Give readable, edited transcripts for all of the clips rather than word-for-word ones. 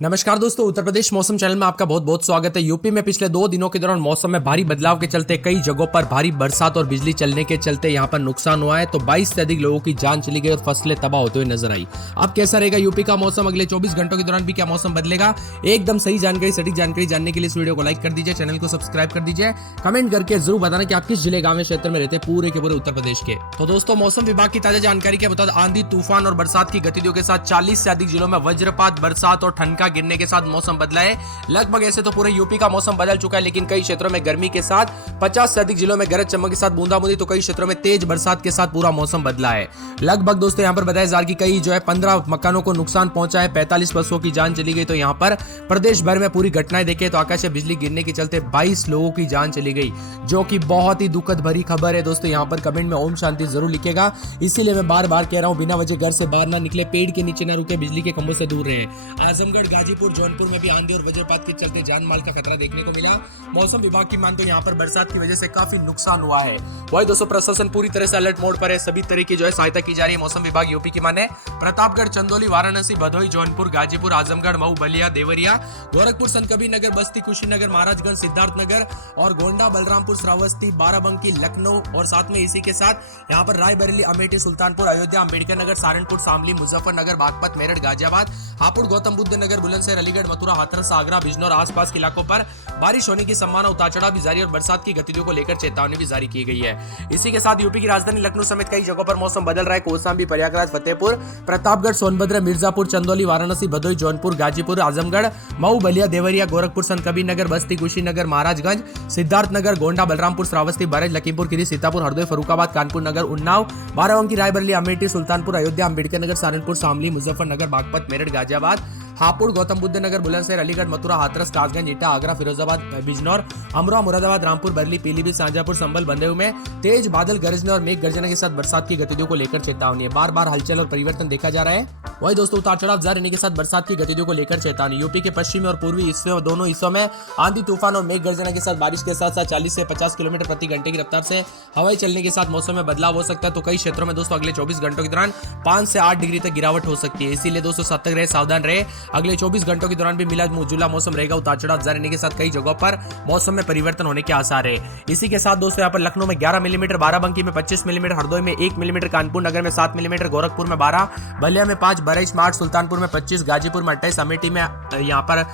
नमस्कार दोस्तों, उत्तर प्रदेश मौसम चैनल में आपका बहुत बहुत स्वागत है। यूपी में पिछले 2 दिनों के दौरान मौसम में भारी बदलाव के चलते कई जगहों पर भारी बरसात और बिजली चलने के चलते यहां पर नुकसान हुआ है। तो 22 से अधिक लोगों की जान चली गई और फसलें तबाह होते हुए नजर आई। अब कैसा रहेगा यूपी का मौसम, अगले 24 घंटों के दौरान भी क्या मौसम बदलेगा, एकदम सही जानकारी, सटीक जानकारी जानने के लिए इस वीडियो को लाइक कर दीजिए, चैनल को सब्सक्राइब कर दीजिए, कमेंट करके जरूर बताना कि आप किस जिले, गांव, क्षेत्र में रहते हैं पूरे के पूरे उत्तर प्रदेश के। तो दोस्तों, मौसम विभाग की ताजा जानकारी के मुताबिक आंधी, तूफान और बरसात की गतिविधियों के साथ 40 से अधिक जिलों में वज्रपात, बरसात और ठनका गिरने के साथ मौसम बदला है। लगभग ऐसे तो पूरे यूपी का मौसम बदल चुका है, लेकिन कई क्षेत्रों में गर्मी के साथ 50 से अधिक जिलों में गरज चमक के साथ बूंदाबांदी, तो कई क्षेत्रों में तेज बरसात के साथ पूरा मौसम बदला है। लगभग दोस्तों यहां पर बताया जा रहा है कि कई 15 मकानों को नुकसान पहुंचा है, 45 पशुओं की जान चली गई। तो यहां पर प्रदेश भर में पूरी घटनाएं देखें तो आकाशीय बिजली गिरने के चलते 22 लोगों की जान चली गई, जो कि बहुत ही दुखद भरी खबर है। दोस्तों यहां पर कमेंट में ओम शांति जरूर लिखेगा, इसीलिए मैं बार बार कह रहा हूं, बिना वजह घर से बाहर ना निकले, पेड़ के नीचे ना रुके, बिजली के खंभों से दूर रहे। आजमगढ़, गाजीपुर, जौनपुर में भी आंधी और वज्रपात के चलते जान माल का खतरा देखने को मिला। मौसम विभाग की माने तो यहाँ पर बरसात की वजह से काफी नुकसान हुआ है। वही दोस्तों, प्रशासन पूरी तरह से अलर्ट मोड पर है, सभी तरह की सहायता की जा रही है। मौसम विभाग यूपी की माने प्रतापगढ़, चंदौली, वाराणसी, भदोही, जौनपुर, गाजीपुर, आजमगढ़, मऊ, बलिया, देवरिया, गोरखपुर, संतकबीर नगर, बस्ती, कुशीनगर, महाराजगंज, सिद्धार्थनगर और गोंडा, बलरामपुर, श्रावस्ती, बाराबंकी, लखनऊ और साथ में इसी के साथ यहाँ पर रायबरेली, अमेठी, सुल्तानपुर, अयोध्या, अंबेडकर नगर, सहारनपुर, शामली, मुजफ्फरनगर, बागपत, मेरठ, गाजियाबाद, हापुड़, गौतम बुद्ध नगर, बुलंदशहर, अलीगढ़, मथुरा, हाथरस, आगरा, बिजनौर आसपास के इलाकों पर बारिश होने की संभावना, उतार चढ़ाव भी जारी और बरसात की गतिविधियों को लेकर चेतावनी भी जारी की गई है। इसी के साथ यूपी की राजधानी लखनऊ समेत कई जगहों पर मौसम बदल रहा है। कौशाम्बी, प्रयागराज, फतेहपुर, प्रतापगढ़, सोनभद्र, मिर्जापुर, चंदौली, वाराणसी, भदोही, जौनपुर, गाजीपुर, आजमगढ़, मऊ, बलिया, देवरिया, गोरखपुर, संतकबीर नगर, बस्ती, कुशीनगर, महाराजगंज, सिद्धार्थनगर, गोंडा, बलरामपुर, श्रावस्ती, बरेली, लखीमपुर खीरी, सीतापुर, हरदोई, फर्रुखाबाद, कानपुर नगर, उन्नाव, बाराबंकी, रायबरेली, अमेठी, सुल्तानपुर, अयोध्या, अंबेडकर नगर, सहारनपुर, शामली, मुजफ्फरनगर, बागपत, मेरठ, गाजियाबाद, हापुड़, गौतम बुद्ध नगर, बुलंदशहर, अलीगढ़, मथुरा, हाथरस, ताजगंज, एटा, आगरा, फिरोजाबाद, बिजनौर, अमरोहा, मुरादाबाद, रामपुर, बरेली, पीलीभीत, शाहजहांपुर, संभल, बंदेऊ में तेज बादल गरजने और मेघ गर्जना के साथ बरसात की गतिविधियों को लेकर चेतावनी है। बार बार हलचल और परिवर्तन देखा जा रहा है। वही दोस्तों, उतार चढ़ाव जारी रहने के साथ बरसात की गतिविधियों को लेकर चेतावनी। यूपी के पश्चिमी और पूर्वी हिस्से और दोनों हिस्सों में आंधी, तूफान और मेघ गर्जना के साथ बारिश के साथ साथ 40 से 50 किलोमीटर प्रति घंटे की रफ्तार से हवाई चलने के साथ मौसम में बदलाव हो सकता है। तो कई क्षेत्रों में दोस्तों अगले 24 घंटों के दौरान 5 से 8 डिग्री तक गिरावट हो सकती है। इसीलिए दोस्तों सतर्क रहे, सावधान रहे। अगले 24 घंटों के दौरान भी मिला जुला मौसम रहेगा। उतार चढ़ाव जारी रहने के साथ कई जगहों पर मौसम में परिवर्तन होने के आसार है। इसी के साथ दोस्तों यहाँ पर लखनऊ में 11 मिलीमीटर, बाराबंकी में 25 मिलीमीटर, हरदोई में 1 मिलीमीटर, कानपुर नगर में 7 मिलीमीटर, गोरखपुर में 12, बलिया में 5, बहराइच में 8, सुल्तानपुर में 25, गाजीपुर में 28, अमेठी में यहाँ पर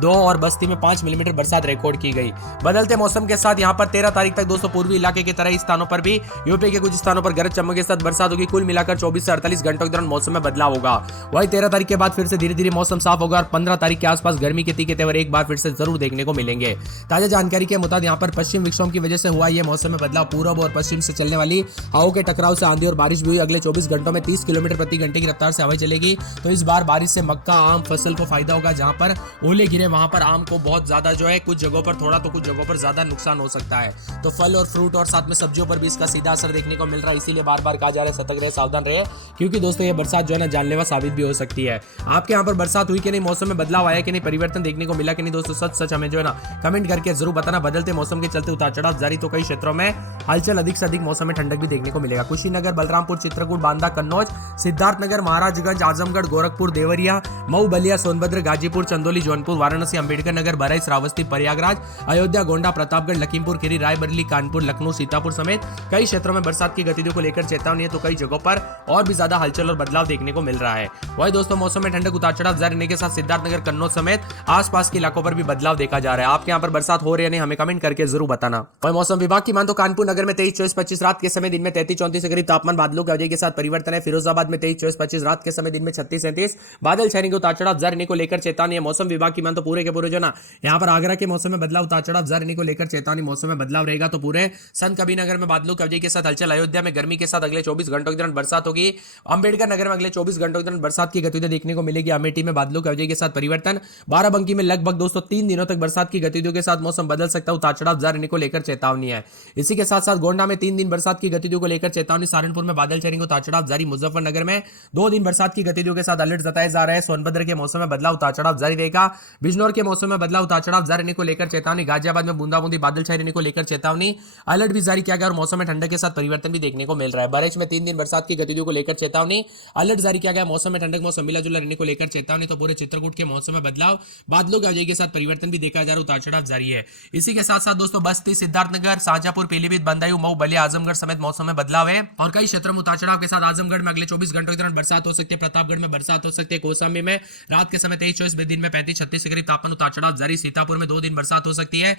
2 और बस्ती में 5 मिलीमीटर बरसात रिकॉर्ड की गई। बदलते मौसम के साथ यहाँ पर 13 तारीख तक दोस्तों पूर्वी इलाके की तरह स्थानों पर भी यूपी के कुछ स्थानों पर गरज चमक के साथ बरसात होगी। कुल मिलाकर 24 से 48 घंटों के दौरान मौसम में बदलाव होगा। वही 13 तारीख के बाद फिर से धीरे धीरे मौसम साफ होगा और 15 तारीख के आसपास गर्मी के तीखे तेवर एक बार फिर से जरूर देखने को मिलेंगे। ताजा जानकारी के मुताबिक यहाँ पर पश्चिम विक्षोभ की वजह से हुआ यह मौसम में बदलाव पूर्व और पश्चिम से चलने वाली हवाओं के टकराव से आंधी और बारिश भी हुई। अगले 24 घंटों में 30 किलोमीटर प्रति घंटे की रफ्तार से हवाएं चलेगी। तो इस बार बारिश से मक्का, आम फसल को फायदा होगा। जहां पर ओले गिरे वहां पर आम को बहुत ज्यादा कुछ जगहों पर थोड़ा तो कुछ जगहों पर ज्यादा नुकसान हो सकता है। तो फल और फ्रूट और साथ में सब्जियों पर भी इसका सीधा असर देखने को मिल रहा है। इसीलिए बार बार कहा जा रहा है सतर्क रहे, सावधान रहे, क्योंकि दोस्तों ये बरसात जानलेवा साबित भी हो सकती है। आपके यहाँ पर बरसात हुई कि नहीं, मौसम में बदलाव आया कि नहीं, परिवर्तन देखने को मिला कि नहीं दोस्तों, सच हमें कमेंट करके जरूर बताना। बदलते मौसम के चलते उतार चढ़ाव जारी, तो कई क्षेत्रों में हलचल, अधिक से अधिक मौसम में ठंडक भी देखने को मिलेगा। कुशीनगर, बलरामपुर, चित्रकूट, बांदा, कन्नौज, सिद्धार्थनगर, महाराजगंज, आजमगढ़, गोरखपुर, देवरिया, मऊ, बलिया, सोनभद्र, गाजीपुर, चंदौली, जौनपुर, वाराणसी, अंबेडकर नगर, बहराइच, श्रावस्ती, प्रयागराज, अयोध्या, गोंडा, प्रतापगढ़, लखीमपुर खीरी, रायबरेली, कानपुर, लखनऊ, सीतापुर समेत कई क्षेत्रों में बरसात की गतिविधियों को लेकर चेतावनी है। तो कई जगहों पर और भी ज्यादा हलचल और बदलाव देखने को मिल रहा है। वही दोस्तों, मौसम में ठंडक, उतार चढ़ाव जारी रहने के साथ सिद्धार्थनगर, कन्नौज समेत आसपास के इलाकों पर भी बदलाव देखा जा रहा है। आपके यहाँ पर बरसात हो रही है नहीं, हमें कमेंट करके जरूर बताना। वही मौसम विभाग की मान तो कानपुर नगर में 23, 24, 25 रात के समय, दिन में 33, 34 के करीब तापमान बादलों की वजह के साथ परिवर्तन है। फिरोजाबाद में 23, 24, 25 रात के समय, दिन में 36, 37 बादल छाने के उतार चढ़ाव जारी को लेकर चेतावनी है। मौसम विभाग की मान तो पूरे के पूरे यहाँ पर आगरा के मौसम में बदलाव, उतार चढ़ाव जारी को लेकर चेतावनी। मौसम में बदलाव रहेगा तो पूरे संत कबीर नगर में बादलों की वजह के साथ हलचल। अयोध्या में गर्मी के साथ अगले 24 घंटों के दौरान बरसात होगी। अंबेडकर नगर में अगले 24 घंटों के दौरान बरसात की गतिविधियां देखने को मिलेगी। अमेठी में बादलों की वजह के साथ परिवर्तन। बाराबंकी में लगभग दोस्तों 3 दिनों तक बरसात की गतिविधियों के साथ मौसम बदल सकता है। उतार चढ़ाव जारी को लेकर चेतावनी है। इसी के साथ साथ गोंडा में 3 दिन बरसात की गतिविधियों को लेकर चेतावनी। सहारनपुर में बादल छाने को उतार चढ़ाव जारी। मुजफ्फरनगर में 2 दिन बरसात की गतिविधियों के साथ अलर्ट जताए जा रहे हैं। सोनभद्र के मौसम में बदलाव उतार चढ़ाव जारी रहेगा। बिजनौर के मौसम में बदलाव उतार चढ़ाव जारी रहने को लेकर चेतावनी। गाजियाबाद में बूंदाबूंदी बादल छाए रहने को लेकर चेतावनी। अलर्ट भी जारी किया गया और मौसम में ठंडक के साथ परिवर्तन भी देखने को मिल रहा है। बरेच में 3 दिन बरसात की गतिविधियों को लेकर चेतावनी। अलर्ट जारी किया गया। मौसम में ठंडक मौसम मिला जुला रहने को लेकर चेतावनी। तो पूरे चित्रकूट के मौसम में बदलाव, बादलों की आवाजाही के साथ परिवर्तन भी देखा जा रहा है, उतार चढ़ाव जारी है। इसी के साथ साथ दोस्तों बस्ती, सिद्धार्थनगर, शाहजहांपुर, पीलीभीत, बंदायूं, मऊ, बलिया, आजमगढ़ समेत मौसम में बदलाव है और कई क्षेत्रों में उतार चढ़ाव के साथ आजमगढ़ में अगले 24 घंटों के दौरान बरसात हो सकती है। प्रतापगढ़ में बरसात हो सकती है। कौशाम्बी में रात के समय 23-24, दिन में 35-36 के करीब तापमान उतार चढ़ाव जारी। सीतापुर में 2 दिन बरसात हो सकती है।